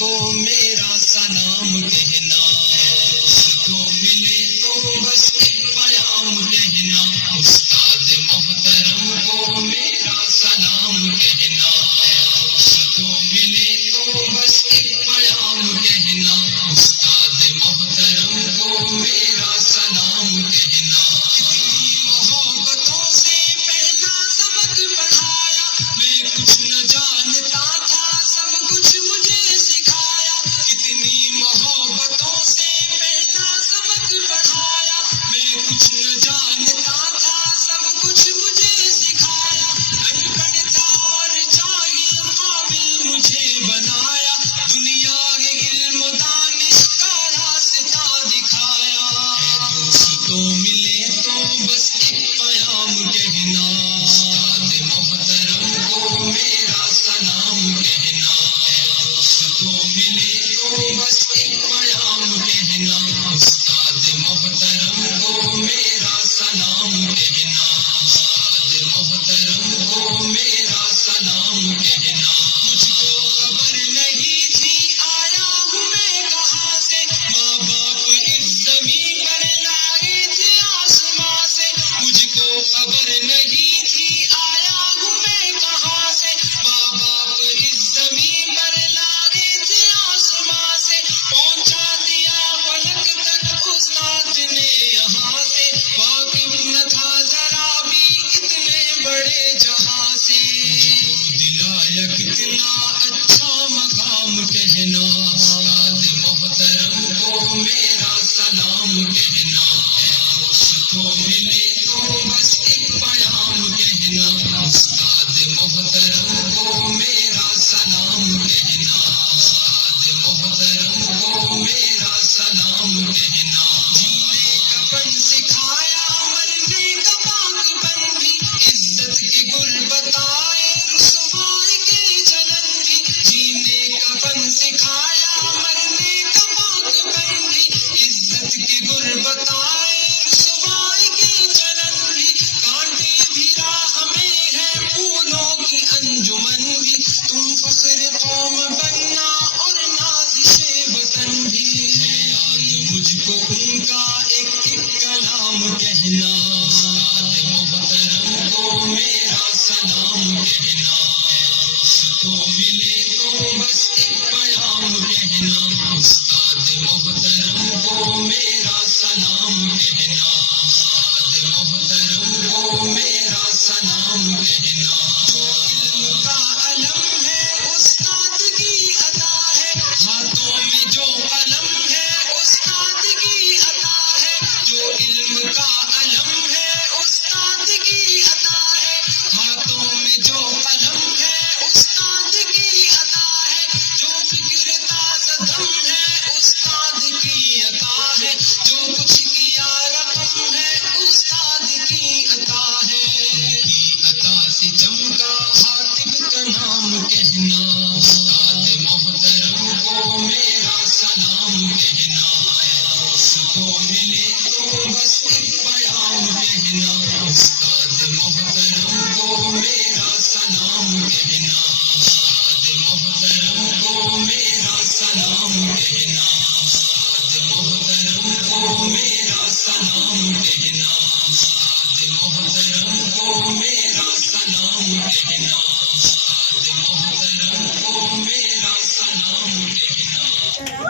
کو میرا سلام کہنا، دوست کو ملے تو بس ایک پیام کہنا، استاد محترم کو میرا سلام کہنا، دوست کو ملے تو بس ایک پیام کہنا، استاد محترم کو میرا سلام کہنا۔ کتنی محبتوں سے پہلا سبق پڑھایا، میں کچھ نہ جانتا تھا سب کچھ مجھے سکھایا، کتنی محبتوں سے پہلا سبق پڑھایا، میں کچھ نہ جانتا تھا سب کچھ مجھے سکھایا، ان پڑھ تھا اور جاہل قابل مجھے بنایا، دنیا کے علم و دانش کا راستہ دکھایا۔ دوستوں ملے تو بس ایک پیام کہنا، استاد محترم کو میرا سلام کہنا، دوستوں ملے تو بس ایک پیام کہنا، استاد محترم کو میرا سلام کہنا، استاد محترم کو میرا سلام کہنا۔ مجھ کو خبر نہیں تھی آیا ہوں میں کہاں سے، ماں باپ اس زمین پر لائے تھے آسماں سے، مجھ کو خبر نہیں تھی آیا ہوں میں کہاں سے، ماں باپ اس زمین پر لائے تھے آسماں سے، پہنچا دیا فلک تک استاد نے یہاں سے، واقف نہ تھا ذرا بھی اتنے بڑے جہاں سے، دلایا کتنا اچھا مقام کہنا، استاد محترم کو میرا سلام کہنا، دوست کو ملے تو بس ایک پیام کہنا، استاد محترم کو میرا سلام کہنا، استاد محترم کو میرا سلام کہنا۔ جینے کا فن سکھایا مرنے کا پاک پن بھی، عزت کے گل بتائے رسوائی کے چلن بھی، جینے کا فن سکھایا مرنے کا پاک پن بھی، عزت کے گل بتائے رسوائی کے چلن بھی، کانٹے بھی راہ میں ہے پھولوں کی انجمن بھی، تم فخر قوم بننا اور نازش وطن بھی، ہے یاد مجھ کو ان کا ایک ایک کلام کہنا، استاد محترم کو میرا سلام کہنا، دوستوں ملے تو بس ایک پیام کہنا، استاد محترم کو میرا سلام کہنا، استاد محترم کو میرا سلام کہنا۔ جو علم کا علم ہے استاد کی عطا ہے، ہاتھوں میں جو قلم ہے استاد کی عطا ہے، جو علم کا علم ہے استاد کی عطا ہے، ہاتھوں میں جو قلم ہے استاد کی عطا ہے، جو فکر تازہ دم ہے استاد کی عطا ہے، جو کچھ کیا رقم ہے استاد کی عطا ہے، کی عطا سے چمکا حاتم کا نام کہنا، استاد محترم کو میرا سلام کہنا، دوست کو ملے تو بس ایک پیام کہنا، استاد محترم کو میرا سلام کہنا، استاد محترم کو میرا سلام کہنا، استاد محترم کو میرا سلام کہنا، استاد محترم کو میرا سلام کہنا، استاد محترم کو میرا سلام کہنا۔